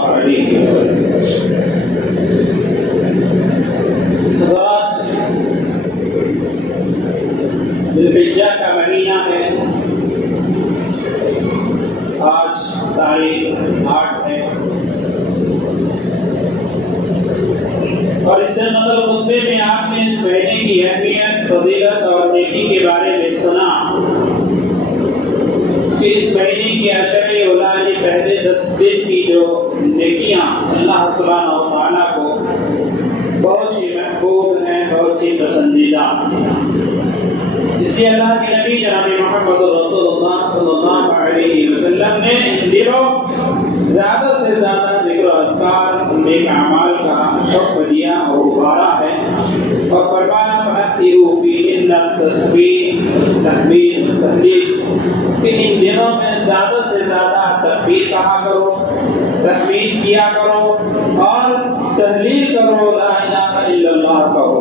اللہ علیہ وسلم۔ حضرات، ذی الحجہ کا مہینہ ہے، آج تاریخ 8 ہے، اور اس سے مطلب خطبے میں آپ نے اس مہینے کی اہمیت، فضیلت اور نیکی کے بارے میں سنا کہ اس مہینے کی عشر اولیٰ نے پہلے 10 دن کی جو نیکیاں اللہ سبحانہ و تعالیٰ کو بہت ہی محبوب ہیں، بہت ہی پسندیدہ۔ اس لیے اللہ کے نبی جناب محمد رسول اللہ صلی اللہ علیہ وسلم نے ان دنوں زیادہ سے زیادہ ذکر و اذکار، نیک اعمال کا حکم دیا اور ابھارا ہے، اور فرمایا فَأَكْثِرُوا فِيهِنَّ التَّسْبِيحَ تحمید و تہلیل، کہ ان دنوں میں زیادہ سے زیادہ تکبیر کہا کرو، تحمید کیا کرو اور تہلیل کرو، لا الہ الا اللہ کہو۔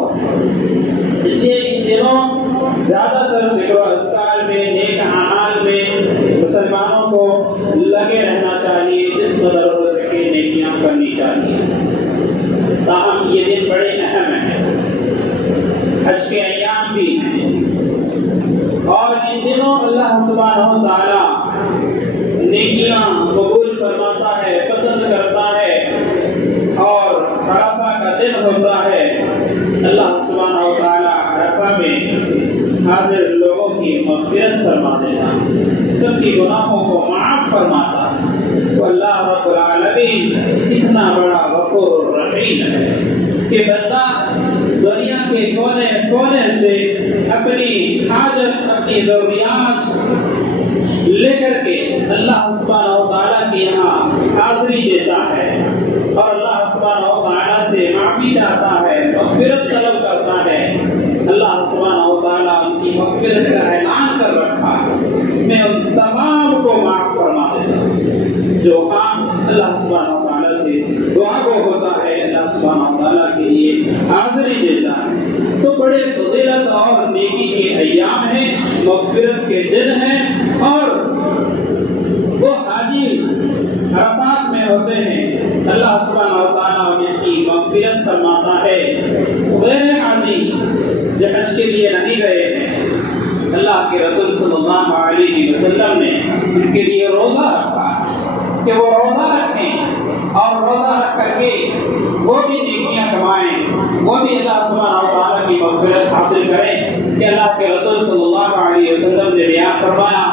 اس لیے ان دنوں زیادہ تر ذکر و اذکار میں، نیک اعمال میں مسلمانوں کو لگے رہنا چاہیے، اس قدر ہو سکے نیکیاں کرنی چاہیے۔ تاہم یہ دن بڑے اہم ہیں، حج کے ایام بھی ہیں، اور ان دنوں اللہ سبحانہ و تعالی نیکیاں قبول فرماتا ہے، پسند کرتا ہے، اور عرفہ کا دن ہوتا ہے، اللہ سبحانہ و تعالی عرفہ میں حاضر لوگوں کی مغفرت فرما دیتا، سب کی گناہوں کو معاف فرماتا۔ تو اللہ رب العالمین اتنا بڑا غفور الرحیم ہے کہ بندہ دنیا کے کونے کونے سے اپنی حاجت، اپنی ضروریات لے کر کے اللہ سبحانہ و تعالیٰ کے یہاں حاضری دیتا ہے، اور اللہ سبحانہ و تعالیٰ سے معافی چاہتا ہے، مغفرت طلب کرتا ہے۔ اللہ سبحانہ و تعالیٰ ان کی مغفرت کا اعلان کر رکھا ہے، میں ان تمام کو معاف فرما دیتا ہوں۔ جو کام اللہ سبحانہ و تعالیٰ سے دعا کو ہوتا ہے، اللہ سبحانہ و تعالیٰ کے لیے حاضری دیتا ہے۔ تو بڑے فضیلت اور نیکی کے ایام ہیں، مغفرت کے دن ہیں، اور وہ حاجی عرفات میں ہوتے ہیں، اللہ سبحانہ و تعالیٰ ان کی مغفرت فرماتا ہے۔ غیر حاجی جو حج کے لیے نہیں گئے ہیں، اللہ کے رسول صلی اللہ علیہ وسلم نے ان کے لیے روزہ رکھا کہ وہ روزہ رکھیں، اور روزہ رکھ کر کے وہ بھی نیکیاں کمائیں، وہ بھی اللہ سبحانہ و تعالیٰ کی مغفرت حاصل کریں۔ کہ اللہ کے رسول صلی اللہ علیہ وسلم نے بیان فرمایا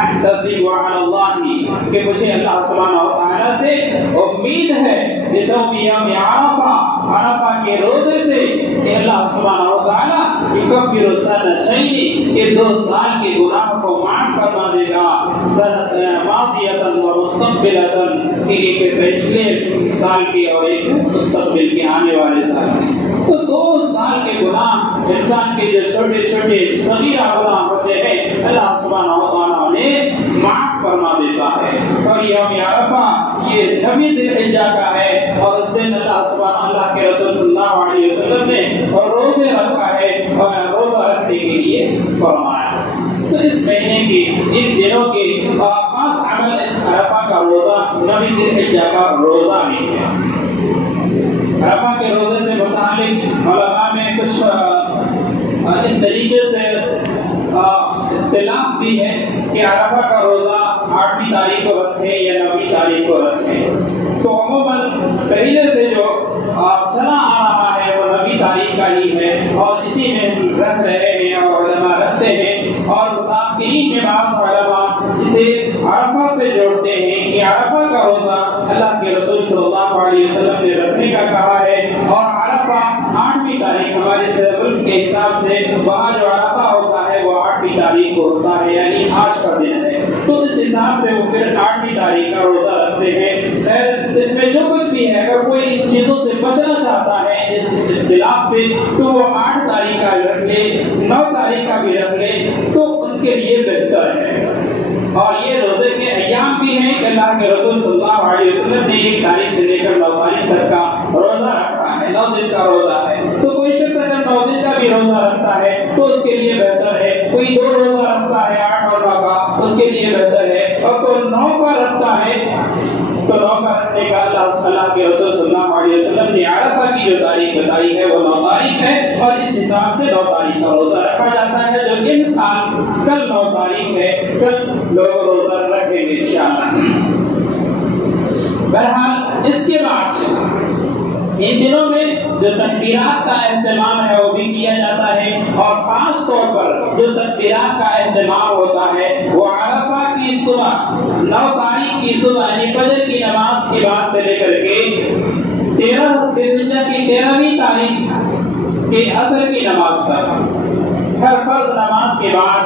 احتسب علی اللہ، کہ مجھے اللہ سبحانہ و تعالیٰ سے امید ہے بصوم یوم عرفہ، عرفہ کے روزے سے، کہ اللہ سبحانہ و تعالیٰ یکفر السنتین، کہ 2 سال کے گناہ کو معاف فرما دے گا، سنۃ ماضیۃ و مستقبلۃ، کہ ایک پچھلے سال کے اور ایک مستقبل کے آنے والے سال کے۔ تو 2 سال کے گناہ انسان کے جو چھوٹے چھوٹے صغیرہ گناہ ہوتے ہیں، اللہ سبحانہ و تعالیٰ نے معاف فرما دیتا ہے۔ اور یوم عرفہ یہ 9 ذی الحجہ کا ہے، اور اس دن اللہ کے رسول صلی اللہ علیہ وسلم نے روزے رکھا ہے، اور روزہ رکھنے کے لیے فرمایا۔ تو اس مہینے کے ان دنوں کے خاص عمل عرفہ کا روزہ، 9 ذی الحجہ کا روزہ بھی ہے۔ عرفہ کے روزے سے متعلق علماء میں کچھ اس طریقے سے اختلاف بھی ہے کہ عرفہ کا روزہ 8ویں تاریخ کو رکھیں یا 9ویں تاریخ کو رکھیں۔ تو عموماً پہلے سے جو چلا آ رہا ہے وہ 9ویں تاریخ کا ہی ہے، اور اسی میں رکھ رہے ہیں اور علماء رکھتے ہیں، اور متاخرین میں بعض علماء اسے عرفہ سے جوڑتے ہیں کہ عرفہ کا روزہ اللہ کے رسول صلی اللہ علیہ وسلم نے رکھنے کا کہا ہے، اور عرفہ 8ویں تاریخ ہمارے ملک کے حساب سے وہاں جو عرفہ ہوتا ہے وہ 8ویں تاریخ کو ہوتا ہے، یعنی آج کا دن ہے، تو اس حساب سے وہ پھر 8ویں تاریخ کا روزہ رکھتے ہیں۔ خیر، اس میں جو کچھ بھی ہے، اگر کوئی ان چیزوں سے بچنا چاہتا ہے اس اختلاف سے، تو وہ 8 تاریخ کا رکھ لے، 9 تاریخ کا بھی رکھ لے، تو ان کے لیے بہتر ہے۔ اور یہ روزے کے ایام بھی ہیں کہ اللہ کے رسول صلی اللہ علیہ وسلم نے 1 تاریخ سے لے کر 9 تاریخ تک کا روزہ رکھا ہے، 9 دن کا روزہ ہے۔ تو کوئی شخص اگر 9 دن کا بھی روزہ رکھتا ہے تو اس کے لیے بہتر ہے، کوئی 2 روزہ رکھتا ہے 8 اور 9 کا، اس کے لیے بہتر ہے، اور کوئی 9 کا رکھتا ہے تو 9 کا رکھنے کا اللہ کے رسول صلی اللہ علیہ وسلم نے عرفہ کی جو تاریخ بتائی ہے وہ 9 تاریخ ہے، اور اس حساب سے 9 تاریخ کا روزہ رکھا جاتا ہے، جو ان سال کل 9 تاریخ ہے، کل لوگ روزہ رکھیں گے انشاءاللہ۔ بہرحال اس کے بعد ان دنوں میں جو تکبیرات کا اہتمام ہے وہ بھی کیا جاتا ہے، اور خاص طور پر جو تکبیرات کا اہتمام ہوتا ہے وہ عرفہ کی صبح 9 تاریخ کی صبح یعنی فجر کی نماز کے بعد سے لے کر کے 13 ذی الحجہ کی 13ویں تاریخ کے عصر کی نماز تک ہر فرض نماز کے بعد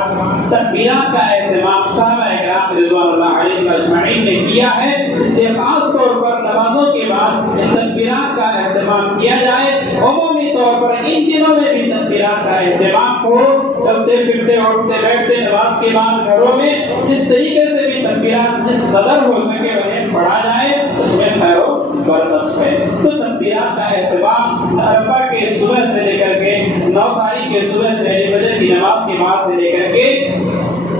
تکبیرات کا اہتمام صحابہ کرام رضوان اللہ علیہم اجمعین نے کیا ہے، اس لیے خاص طور پر نمازوں کے بعد تکبیرات کا اہتمام کیا جائے۔ عمومی طور پر ان دنوں میں بھی تکبیرات کا اہتمام ہو، چلتے پھرتے اٹھتے بیٹھتے نماز کے بعد گھروں میں جس طریقے سے بھی تکبیرات جس قدر ہو سکے انہیں پڑھا جائے، اس میں خیر و برکت ہے۔ تو تکبیرات کا اہتمام عرفہ کے صبح سے لے کر کے 9 تاریخ کے صبح سے فجر کی نماز کے بعد سے لے کر کے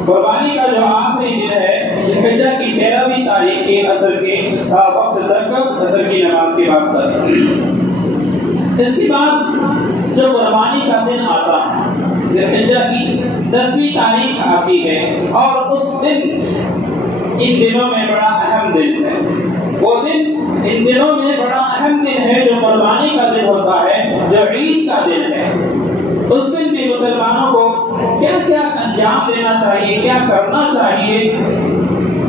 قربانی کا جو آخری دن ہے ذی الحجہ کی 13ویں تاریخ کے عصر کے وقت تک، عصر کی نماز کے بعد تک۔ اس کے بعد جو قربانی کا دن آتا ہے ذی الحجہ کی 10ویں تاریخ آتی ہے، اور اس دن ان دنوں میں بڑا اہم دن ہے۔ وہ دن ان دنوں میں بڑا اہم دن ہے جو قربانی کا دن ہوتا ہے، جو عید کا دن ہے۔ اس دن بھی مسلمانوں کو کیا کیا انجام دینا چاہیے، کیا کرنا چاہیے،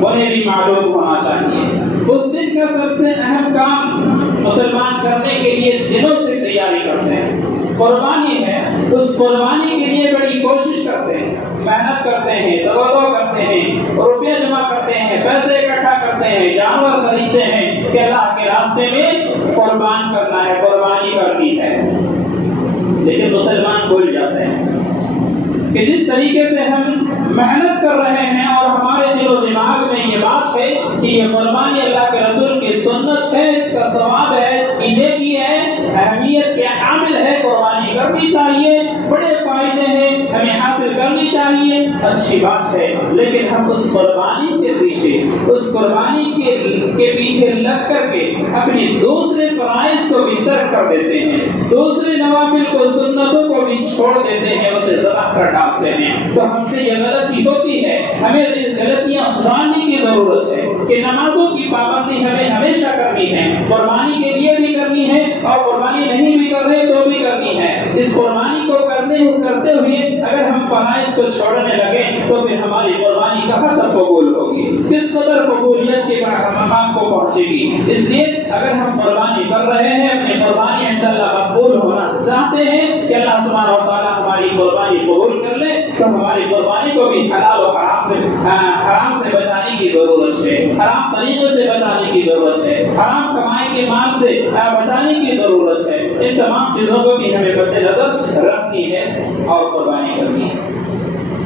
انہیں بھی معلوم ہونا چاہیے۔ اس دن کا سب سے اہم کام مسلمان کرنے کے لیے دنوں سے تیاری کرتے ہیں۔ قربانی ہے، اس قربانی کے لیے بڑی کوشش کرتے ہیں، محنت کرتے ہیں، دو کرتے ہیں، روپیہ جمع کرتے ہیں، پیسے اکٹھا کرتے ہیں، جانور خریدتے ہیں کہ اللہ کے راستے میں قربان کرنا ہے، قربانی کرنی ہے۔ لیکن مسلمان بھول جاتے ہیں کہ جس طریقے سے ہم محنت کر رہے ہیں اور ہمارے دل و دماغ میں یہ بات ہے کہ یہ قربانی اللہ کے رسول کی سنت ہے، اس کا ثواب ہے، اس کی نیکی ہے، اہمیت کے حامل ہے، قربانی کرنی چاہیے، بڑے فائدے ہیں، ہمیں حاصل کرنی چاہیے، اچھی بات ہے۔ لیکن ہم اس قربانی کے پیچھے، اس قربانی کے پیچھے لگ کر کے اپنی دوسرے فرائض کو بھی ترک کر دیتے ہیں، دوسرے نوافل کو، سنتوں کو بھی چھوڑ دیتے ہیں، اسے ذبح کر ڈالتے ہیں۔ تو ہم سے یہ غلطی ہوتی ہے، ہمیں غلطیاں سدھارنے کی ضرورت ہے کہ نمازوں کی پابندی ہمیں ہمیشہ کرنی ہے، قربانی کے لیے بھی کرنی ہے، اور قربانی نہیں بھی کر رہے تو بھی کرنی ہے۔ اس قربانی کو کرتے ہوئے اگر ہم فرائض کو چھوڑنے لگے تو پھر ہماری قربانی کہاں تک قبول ہوگی، کس قدر قبولیت کے مقام کو پہنچے گی۔ اس لیے اگر ہم قربانی کر رہے ہیں، اپنی قربانی عند اللہ مقبول ہونا چاہتے ہیں کہ اللہ سبحانہ و تعالیٰ ہماری قربانی قبول کر لے، تو ہماری قربانی کو بھی حلال و حرام سے بچانے کی ضرورت ہے، حرام طریقے سے بچانے کی ضرورت ہے، حرام کمائی کے مال سے بچانے کی ضرورت ہے۔ ان تمام چیزوں کو بھی ہمیں مد نظر رکھنی ہے اور قربانی کرنی ہے۔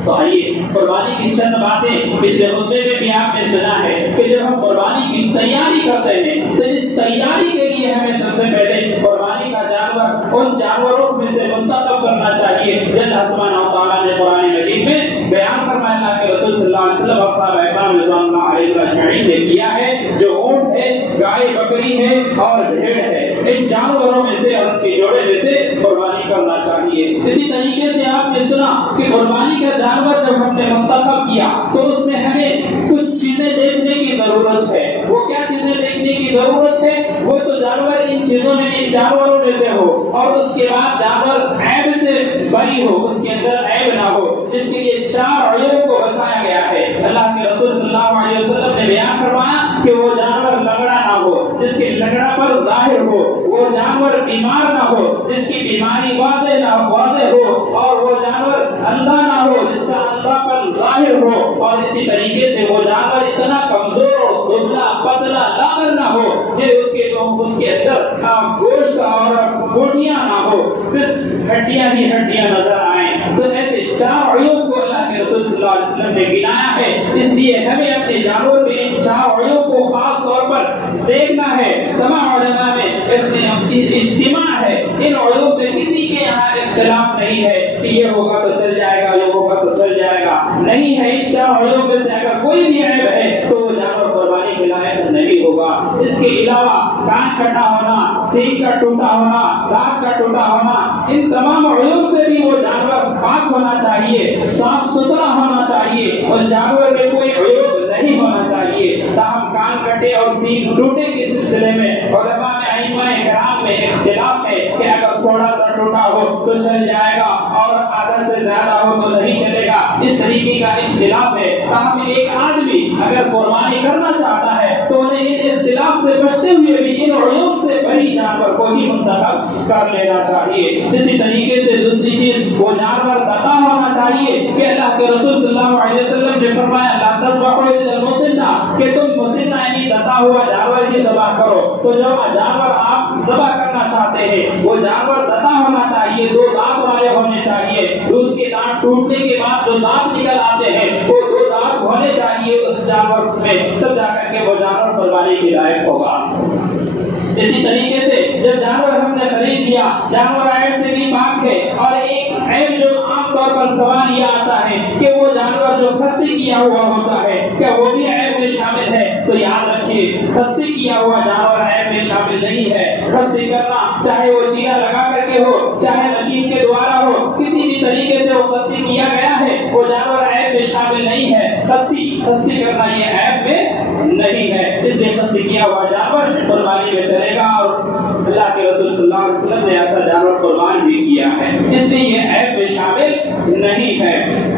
تو آئیے قربانی کی چند باتیں پچھلے خطبے میں بھی آپ نے سنا ہے کہ جب ہم قربانی کی تیاری کرتے ہیں تو اس تیاری کے لیے ہمیں سب سے پہلے قربانی کا جانور ان جانوروں میں سے منتخب کرنا چاہیے جن سبحانہ و تعالیٰ نے قرآن مجید میں بیان فرمایا، اللہ کے رسول صلی اللہ علیہ وسلم اور صحابہ اکرام رضوان اللہ علیہم اجمعین نے کیا ہے، جو اونٹ ہے، گائے بکری ہے اور بھیڑ ہے، ان جانوروں میں سے اور ان کے جوڑے میں سے قربانی کرنا چاہیے۔ اسی طریقے سے آپ نے سنا کہ قربانی کا جانور جب ہم نے منتخب کیا تو اس میں ہمیں کچھ چیزیں دیکھنے کی ضرورت ہے۔ وہ کیا چیزیں دیکھنے کی ضرورت ہے؟ وہ تو جانور ان چیزوں میں، ان جانوروں میں سے ہو، اور اس کے بعد جانور عیب سے بری ہو، اس کے اندر عیب نہ ہو، جس کے لیے 4 عیوب کو بتایا گیا ہے۔ اللہ کے رسول صلی اللہ علیہ وسلم نے بیان فرمایا کہ وہ جانور لنگڑا نہ ہو جس کے لنگڑا پر ظاہر ہو، وہ جانور بیمار نہ ہو جس کی بیماری واضح ہو، اور وہ جانور اندھا نہ ہو جس کا اندھا پر ظاہر ہو، اور اسی طریقے سے وہ جانور اتنا کمزور، دبلا پتلا لاغر نہ ہو کہ اس کے اندر گوشت اور بوٹیاں نہ ہو، بس ہڈیاں ہی ہڈیاں نظر آئیں۔ تو ایسے 4 عیوب کو اللہ کے رسول صلی اللہ علیہ وسلم نے گنایا ہے، اس لیے ہمیں اپنے جانور میں ان 4 عیوب کو خاص طور پر دیکھنا ہے۔ تمام علماء میں اجتماع ہے، ان عیوب میں کسی کے یہاں اختلاف نہیں ہے کہ یہ ہوگا تو چل جائے گا، یہ ہوگا تو چل جائے گا، نہیں ہے۔ ان 4 عیوب میں سے اگر کوئی بھی عیب ہے تو وہ جانور قربانی کے لائق نہیں ہوگا۔ اس کے علاوہ کان کٹا ہونا، سینگ کا ٹوٹا ہونا، دانت کا ٹوٹا ہونا، ان تمام عیوب سے بھی وہ جانور پاک ہونا چاہیے، صاف ستھرا ہونا چاہیے، اور جانور میں کوئی عیوب نہیں ہونا چاہیے۔ تاہم کان کٹے اور سینگ ٹوٹے کے سلسلے میں علماء میں ائمہ کرام میں اختلاف ہے کہ اگر تھوڑا سا ٹوٹا ہو تو چل جائے گا اور آدھا سے زیادہ ہو تو نہیں چلے گا، اس طریقے کا اختلاف ہے۔ تاہم ایک آدمی اگر قربانی کرنا چاہتا ہے تو انہیں ان اختلاف سے بچتے ہوئے بھی ان عیوب سے بری جانور کو ہی منتخب کر لینا چاہیے۔ اسی طریقے سے دوسری چیز، وہ جانور دتا ہونا چاہیے کہ اللہ کے رسول صلی اللہ علیہ وسلم نے فرمایا لا تذبحوا الا المسنہ، کہ تم مسنہ یعنی دتا ہوا جانور ہی ذبح کرو۔ تو جو جانور آپ ذبح کرنا چاہتے ہیں وہ جانور دتا ہونا چاہیے، دو دانت والے ہونے چاہیے، دودھ کے دانت ٹوٹنے کے بعد جو دانت نکل آتے ہیں وہ دو دانت ہونے چاہیے اس جانور میں، تب جا کر کے وہ جانور قربانی کے لائق ہوگا۔ اسی طریقے سے جب جانور ہم نے خرید لیا، جانور عیب سے بھی پاک ہے، اور ایک عیب جو عام طور پر سوال یہ آتا ہے کہ وہ جانور جو خصی کیا ہوا ہوتا ہے کیا وہ بھی عیب میں شامل ہے؟ تو یاد رکھیے خصی کیا ہوا جانور عیب میں شامل نہیں ہے۔ خصی کرنا چاہے وہ چیرا لگا کر کے ہو چاہے مشین کے دوارا ہو، کسی بھی طریقے سے وہ خصی کیا گیا ہے وہ جانور عیب میں شامل نہیں ہے۔ خصی کرنا یہ عیب میں نہیں ہے، اس لیے خصی کیا ہوا جانور قربانی میں چلے گا، اور اللہ کے رسول صلی اللہ علیہ وسلم نے ایسا جانور قربان بھی کیا ہے، اس لیے یہ عیب میں شامل نہیں ہے۔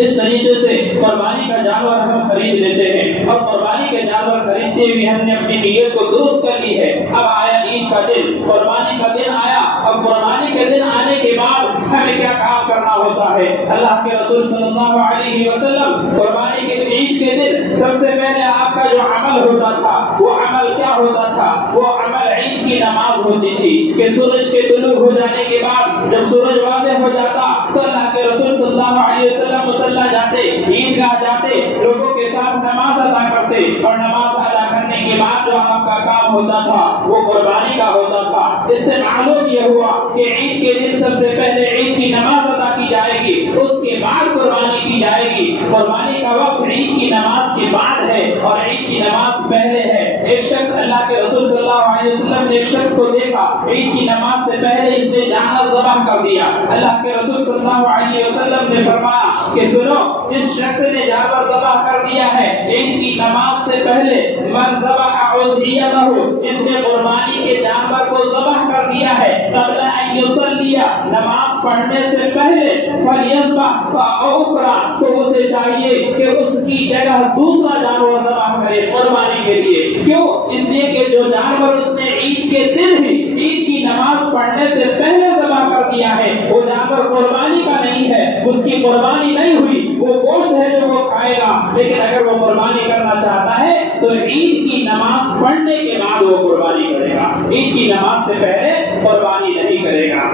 اس طریقے سے قربانی کا جانور ہم خرید لیتے ہیں، اور قربانی کے جانور خریدتے ہوئے ہم نے اپنی نیت کو درست کر لی ہے۔ اب آیا عید کا دن، قربانی کا دن آیا، اب قربانی کے دن آنے کے بعد ہمیں کیا کام کرنا ہوتا ہے؟ اللہ کے رسول صلی اللہ علیہ وسلم قربانی کے عید کے دن سب سے پہلے آپ کا جو عمل ہوتا تھا وہ عمل کیا ہوتا تھا؟ وہ عمل عید کی نماز ہوتی تھی کہ سورج کے طلوع ہو جانے کے بعد جب سورج واضح ہو جاتا تو اللہ کے رسول صلی اللہ علیہ وسلم مصلی جاتے، عیدگاہ جاتے، لوگوں کے ساتھ نماز ادا کرتے، اور نماز ادا کرنے کے بعد جو آپ کا کام ہوتا تھا وہ قربانی کا ہوتا تھا۔ اس سے معلوم یہ ہوا کہ عید کے دن سب سے پہلے عید کی نماز ادا کی جائے گی، اس کے بعد قربانی کی جائے گی۔ قربانی کا وقت عید کی نماز کے بعد ہے اور عید کی نماز پہلے ہے۔ ایک شخص اللہ کے رسول صلی اللہ علیہ وسلم نے ایک شخص کو دیکھا عید کی نماز سے پہلے اس نے جانور ذبح کر دیا۔ اللہ کے رسول صلی اللہ علیہ وسلم نے فرمایا کہ سنو، جس شخص نے جانور ذبح کر دیا ہے عید کی نماز سے پہلے، من ذبح عضیتہ، جس نے قربانی کے جانور کو ذبح کر دیا ہے قبل ان یصلی، نماز پڑھنے سے پہلے، فلیذبح اخرى، تو اسے چاہیے کہ اس کی جگہ دوسرا جانور ذبح کرے قربانی کے لیے۔ کیوں؟ اس لیے کہ جو جانور اس نے عید کے دن ہی عید کی نماز پڑھنے سے پہلے ذبح کر دیا ہے وہ جانور قربانی کا نہیں ہے، اس کی قربانی نہیں ہوئی، وہ گوشت ہے جو وہ کھائے گا، لیکن اگر وہ قربانی کرنا چاہتا ہے تو عید کی نماز پڑھنے کے بعد وہ قربانی کرے گا، عید کی نماز سے پہلے قربانی نہیں کرے گا،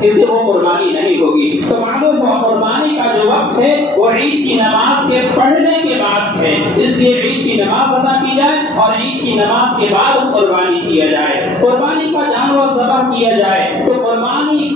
کیونکہ وہ قربانی نہیں ہوگی۔ تو معلوم ہوا قربانی کا جو وقت ہے وہ عید کی نماز کے پڑھنے کے بعد ہے، اس لیے عید کی نماز ادا کی جائے اور عید کی نماز کے بعد قربانی کیا جائے، قربانی کا جانور ذبح کیا جائے۔ تو قربانی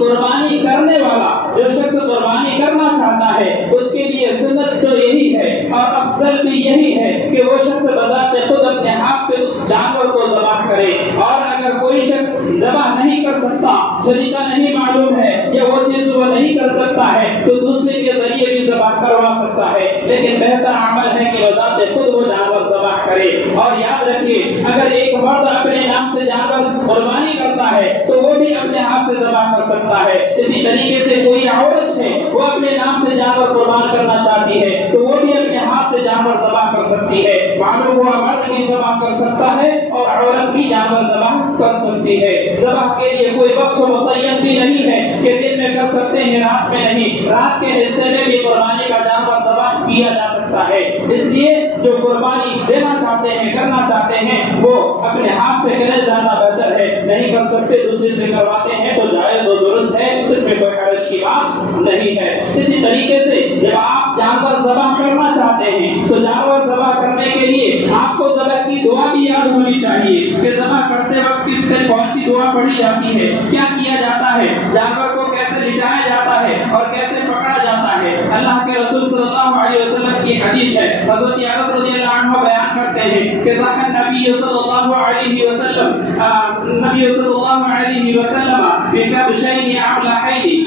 کرنے والا جو شخص قربانی کرنا چاہتا ہے اس کے لیے سنت تو یہی ہے اور افضل بھی یہی ہے کہ وہ شخص بذات خود اپنے ہاتھ سے اس جانور کو ذبح کرے، اور اگر کوئی شخص ذبح نہیں کر سکتا، طریقہ نہیں معلوم ہے یا وہ چیز وہ نہیں کر سکتا ہے تو دوسرے کے ذریعے بھی ذبح کروا سکتا ہے، لیکن بہتر عمل ہے کہ بذات خود وہ جانور ذبح کرے۔ اور یاد رکھیے اگر ایک مرد اپنے نام سے جانور قربانی کرتا ہے تو وہ بھی اپنے ہاتھ سے ذبح کر سکتا ہے۔ اسی طریقے سے کوئی عورت ہے وہ اپنے نام سے جانور قربان کرنا چاہتی ہے تو وہ بھی اپنے ہاتھ سے جانور ذبح کر سکتی ہے۔ معلوم ہوا مرد بھی ذبح کر سکتا ہے اور عورت بھی جانور ذبح کر سکتی ہے۔ ذبح کے لیے کوئی وقت متعین بھی نہیں ہے کہ دن میں کر سکتے ہیں رات میں نہیں، رات کے حصے میں بھی قربانی کا جانور ذبح کیا جا سکتا ہے۔ اس لیے جو قربانی دینا چاہتے ہیں کرنا چاہتے ہیں وہ اپنے ہاتھ سے کرے زیادہ بہتر ہے، نہیں کر سکتے دوسرے سے کرواتے ہیں تو جائز و درست ہے، اس میں کوئی حرج کی بات نہیں ہے۔ اسی طریقے سے جب آپ جانور ذبح کرنا چاہتے ہیں تو جانور ذبح کرنے کے لیے آپ کو ذبح کی دعا بھی یاد ہونی چاہیے کہ ذبح کرتے وقت کس طرح کون سی دعا پڑھی جاتی ہے، کیا کیا جاتا ہے، جانور کو کیسے لٹایا جاتا ہے اور کیسے پکڑا جاتا ہے۔ اللہ کے رسول صلی اللہ علیہ وسلم کی حدیث ہے، حضرت انس رضی اللہ عنہ بیان کرتے کرتے ہیں کہ نبی صلی اللہ علیہ وسلم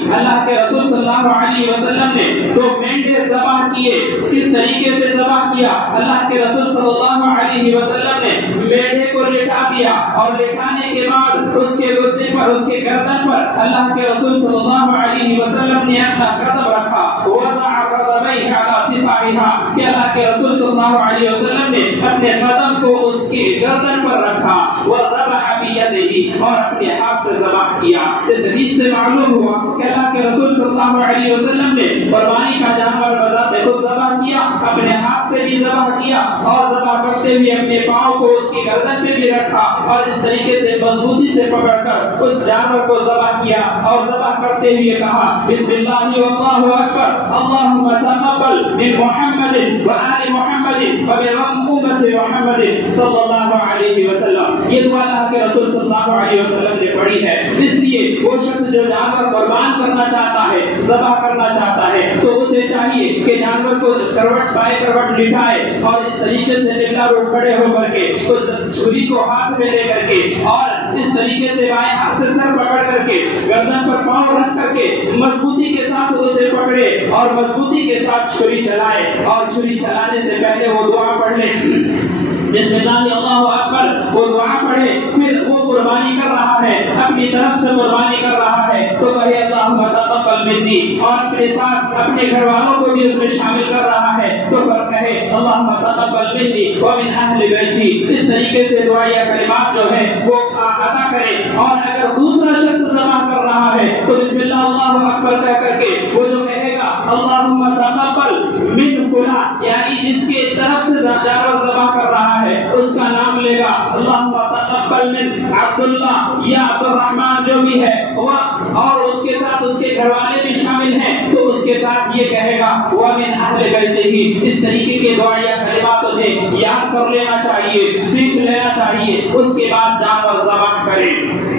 اللہ کے رسول صلی اللہ علیہ وسلم نے 2 مینڈے ذبح کیے. کس طریقے سے ذبح کیا؟ اللہ کے رسول صلی اللہ علیہ وسلم نے مینڈے کو لٹا دیا اور لٹانے کے بعد اس کے گردن پر، اس کے گردن پر اللہ کے رسول صلی اللہ علیہ وسلم نے اپنا قدم رکھا. وضع قدميه على صفاحها کہ اللہ کے رسول صلی اللہ علیہ وسلم نے اپنے قدم کو اس کی گردن پر رکھا. وذبح بيده اور اپنے ہاتھ سے ذبح کیا. اس حدیث سے معلوم ہوا کہ اللہ کے رسول صلی اللہ علیہ وسلم نے قربانی کا جانور بذات خود ذبح کیا، اپنے ہاتھ سے بھی ذبح کیا اور ذبح کرتے ہوئے اپنے پاؤں کو اس کی گردن پہ بھی رکھا اور اس طریقے سے مضبوطی سے پکڑ کر اس جانور کو ذبح کیا اور ذبح کرتے ہوئے کہا بسم اللہ واللہ اکبر اللہم تقبل من محمد وآل محمد ومن امت محمد صلی اللہ علیہ وسلم. یہ دعا اللہ کے رسول صلی اللہ علیہ وسلم نے پڑھی ہے. اس لیے وہ شخص جو جانور قربان کرنا چاہتا ہے، ذبح کرنا چاہتا ہے، تو اسے چاہیے کہ جانور کو کروٹ بائیں کروٹ لٹائے اور اس طریقے سے قبلہ رخ کھڑے ہو کر کے چھری کو ہاتھ میں لے کر کے اور اس طریقے سے بائیں ہاتھ سے سر پکڑ کر کے گردن پر پاؤں رکھ کر کے مضبوطی کے ساتھ اسے پکڑے اور مضبوطی کے ساتھ چھری چلائے اور چھری چلانے سے پہلے وہ دعا پڑھ لے بسم اللہ اللہ اکبر، وہ دعا پڑھے. پھر وہ قربانی کر رہا ہے، اپنی طرف سے قربانی کر رہا ہے تو کہے اللہم تقبل منی اور اپنے ساتھ اپنے گھر والوں کو بھی اس میں شامل کر رہا ہے تو پھر کہے اللہم تقبل منی ومن اہل بیتی. اس طریقے سے دعا یا کلمات جو ہے وہ ادا کرے. اور اگر دوسرا شخص ذبح کر رہا ہے تو بسم اللہ اللہ اکبر کہہ کر کے وہ جو کہے گا اللہم تقبل من فلاں، یعنی جس کے طرف سے جانور ذبح کر رہا ہے اس کا نام لے گا اللہم تقبل من عبداللہ یا عبد الرحمن جو بھی ہے اور اس کے ساتھ اس کے گھر والے بھی شامل ہیں تو اس کے ساتھ یہ کہے گا ومن اہل بیتہ. اس طریقے کے دعا یا کلمات انہیں یاد کر لینا چاہیے، سیکھ لینا چاہیے، اس کے بعد جانور ذبح کریں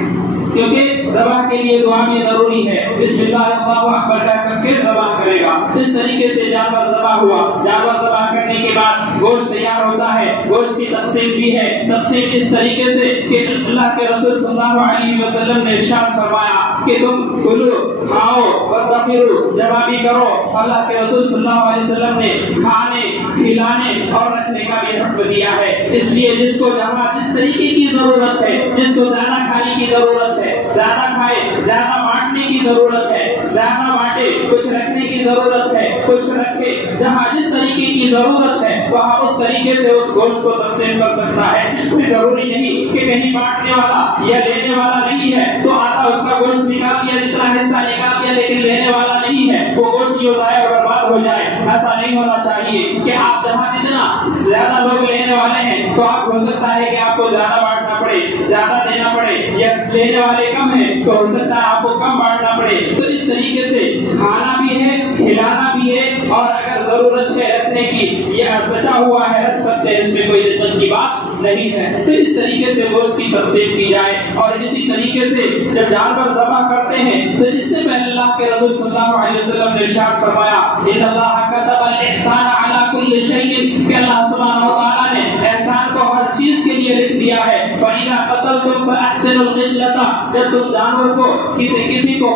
کیونکہ ذبح کے لیے دعا بھی ضروری ہے. بسم اللہ اللہ اکبر کہہ کر کے ذبح کرے گا. اس طریقے سے جانور ذبح ہوا. جانور ذبح کرنے کے بعد گوشت تیار ہوتا ہے. گوشت کی تقسیم بھی ہے. تقسیم اس طریقے سے کہ اللہ کے رسول صلی اللہ علیہ وسلم نے ارشاد فرمایا کہ تم کلو، کھاؤ، وادخروا، جمع بھی کرو. اللہ کے رسول صلی اللہ علیہ وسلم نے کھانے، کھلانے اور رکھنے کا بھی حکم دیا ہے. اس لیے جس کو جہاں جس طریقے کی ضرورت ہے، جس کو زیادہ کھانے کی ضرورت ہے زیادہ کھائے، زیادہ بانٹنے کی ضرورت ہے زیادہ بانٹے، کچھ رکھنے کی ضرورت ہے کچھ رکھے. جہاں جس طریقے کی ضرورت ہے وہاں اس طریقے سے اس گوشت کو تقسیم کر سکتا ہے. کوئی ضروری نہیں کہ کہیں بانٹنے والا یا لینے والا نہیں ہے تو آدھا اس کا گوشت نکال دیا، جتنا حصہ نکال دیا لیکن لینے والا نہیں ہے وہ گوشت جو ضائع اور برباد ہو جائے. ایسا نہیں ہونا چاہیے کہ آپ جہاں جتنا زیادہ لوگ لینے والے ہیں تو آپ ہو سکتا ہے کہ آپ کو زیادہ بانٹنا پڑے، زیادہ دینا پڑے، یا لینے والے کم ہیں تو ہو سکتا ہے آپ کو کم بانٹنا پڑے. تو اس طریقے سے کھانا بھی ہے، کھلانا بھی ہے اور اگر ضرورت ہے رکھنے کی یا بچا ہوا ہے رکھ سکتے ہیں، اس میں کوئی دقت کی بات نہیں ہے. تو اس طریقے سے گوشت کی تقسیم کی جائے. اور اسی طریقے سے جب جانور ذبح کرتے ہیں تو اس سے پہلے اللہ کے رسول صلی اللہ علیہ وسلم نے ارشاد فرمایا ان اللہ کتب الاحسان علی کل شیء کہ اللہ سبحانہ و تعالی نے احسان کو ہر چیز کے لیے لکھ دیا ہے. فإذا قتلتم فأحسنوا القتلة جب تم جانور کو کسی کو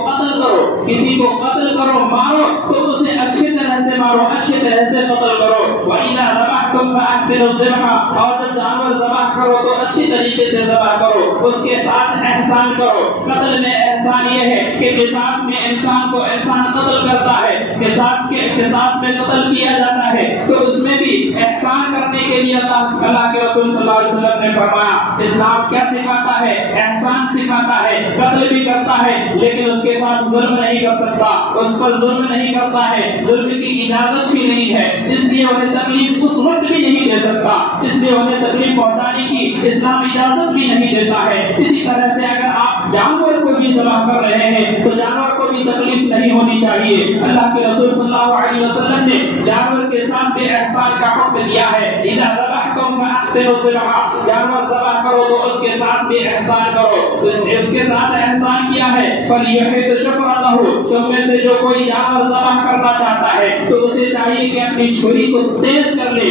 قتل کرو مارو تو اسے اچھی طرح سے مارو، اچھی طرح سے قتل کرو. وإذا ذبحتم فأحسنوا الذبح اور جب جانور ذبح کرو تو اچھی طریقے سے ذبح کرو، اس کے ساتھ احسان کرو. قتل میں احسان یہ ہے کہ قصاص میں انسان کو انسان قتل کرتا ہے، قصاص میں قتل کیا جاتا ہے تو اس میں بھی احسان کرنے کے لیے اللہ کے رسول صلی اللہ علیہ وسلم نے فرمایا اسلام کیا سکھاتا ہے؟ احسان سکھاتا ہے. قتل بھی کرتا ہے لیکن اس کے ساتھ ظلم نہیں کر سکتا، اس پر ظلم نہیں کرتا ہے، ظلم کی اجازت بھی نہیں ہے، اس لیے انہیں تکلیف اس وقت بھی نہیں دے سکتا، اس لیے انہیں تکلیف پہنچانے کی اسلام اجازت بھی نہیں دیتا ہے. اسی طرح سے اگر آپ جانور کو بھی ذبح کر رہے ہیں تو جانور کو بھی تکلیف نہیں ہونی چاہیے. اللہ کے رسول صلی اللہ علیہ وسلم نے جانور کے ساتھ بھی احسان کا حکم دیا ہے. اذا ذبحتم فاحسنوا الذبح جانور ذبح کرو تو اس کے ساتھ بھی احسان کرو. اس کے ساتھ احسان کیا ہے فلیحد شفرتہ تم میں سے جو کوئی جانور ذبح کرنا چاہتا ہے تو اسے چاہیے کہ اپنی چھری کو تیز کر لے،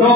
2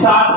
7